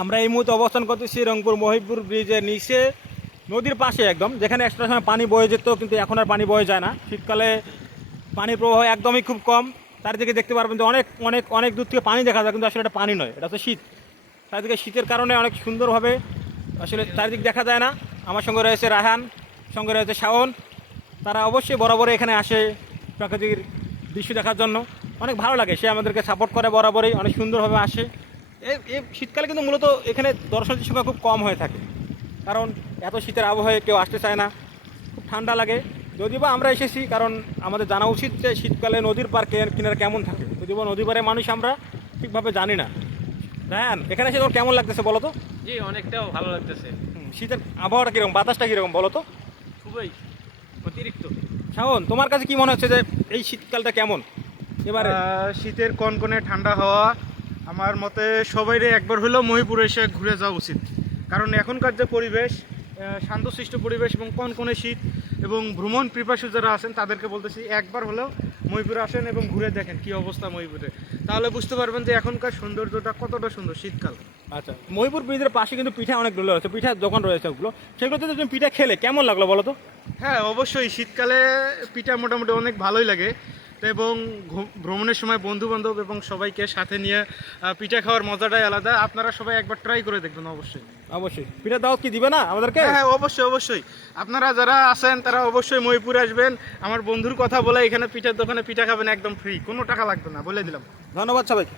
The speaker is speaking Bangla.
আমরা এই মুহূর্তে অবস্থান করতেছি রংপুর মহিপুর ব্রিজের নিচে, নদীর পাশে একদম, যেখানে একটা সময় পানি বয়ে যেত কিন্তু এখন আর পানি বয়ে যায় না। শীতকালে পানির প্রবাহ একদমই খুব কম। চারিদিকে দেখতে পারবেন যে অনেক অনেক অনেক দূর থেকে পানি দেখা যায়, কিন্তু আসলে এটা পানি নয়, এটা হচ্ছে শীত। চারিদিকে শীতের কারণে অনেক সুন্দরভাবে আসলে চারিদিক দেখা যায় না। আমার সঙ্গে রয়েছে রায়হান, সঙ্গে রয়েছে শাওন। তারা অবশ্যই বরাবরই এখানে আসে প্রাকৃতিক দৃশ্য দেখার জন্য। অনেক ভালো লাগে, সে আমাদেরকে সাপোর্ট করে বরাবরই, অনেক সুন্দরভাবে আসে। এই শীতকালে কিন্তু মূলত এখানে দর্শনার্থীর সংখ্যা খুব কম হয়ে থাকে, কারণ এত শীতের আবহাওয়ায় কেউ আসতে চায় না, খুব ঠান্ডা লাগে। যদিও বা আমরা এসেছি, কারণ আমাদের জানা উচিত যে শীতকালে নদীর পার কিনারা কেমন থাকে। যদিও বা নদী পারে মানুষ আমরা ঠিকভাবে জানি না। রায়হান, এখানে এসে তোমার কেমন লাগতেছে বলো তো? জি, অনেকটাও ভালো লাগতেছে। শীতের আবহাওয়াটা কীরকম, বাতাসটা কীরকম বলো তো? খুবই অতিরিক্ত। শাওন, তোমার কাছে কি মনে হচ্ছে যে এই শীতকালটা কেমন এবারে? শীতের কনকনে ঠান্ডা হাওয়া, আমার মতে সবাইরে একবার হলেও মহিপুরে এসে ঘুরে যাওয়া উচিত। কারণ এখনকার যে পরিবেশ, শান্তশিষ্ট পরিবেশ এবং কনকনে শীত, এবং ভ্রমণ পিপাসু যারা আছেন তাদেরকে বলতেছি একবার হলেও মহিপুরে আসেন এবং ঘুরে দেখেন কি অবস্থা মহিপুরে। তাহলে বুঝতে পারবেন যে এখনকার সৌন্দর্যটা কতটা সুন্দর শীতকাল। আচ্ছা, মহিপুর ব্রিজের পাশে কিন্তু পিঠা অনেক দোলে রয়েছে, পিঠার দোকান রয়েছে, ওগুলো সেগুলোতে তুমি পিঠা খেলে কেমন লাগলো বলো তো? হ্যাঁ, অবশ্যই শীতকালে পিঠা মোটামুটি অনেক ভালোই লাগে। তো এবং ভ্রমণের সময় বন্ধু বান্ধব এবং সবাইকে সাথে নিয়ে পিঠা খাওয়ার মজাটাই আলাদা। আপনারা সবাই একবার ট্রাই করে দেখবেন অবশ্যই। অবশ্যই। পিঠার দাওয়াত কি দিবে না আমাদেরকে? হ্যাঁ, অবশ্যই অবশ্যই। আপনারা যারা আছেন তারা অবশ্যই মহিপুরে আসবেন। আমার বন্ধুর কথা বলে এখানে পিঠার দোকানে পিঠা খাবেন একদম ফ্রি, কোনো টাকা লাগবে না, বলে দিলাম। ধন্যবাদ সবাইকে।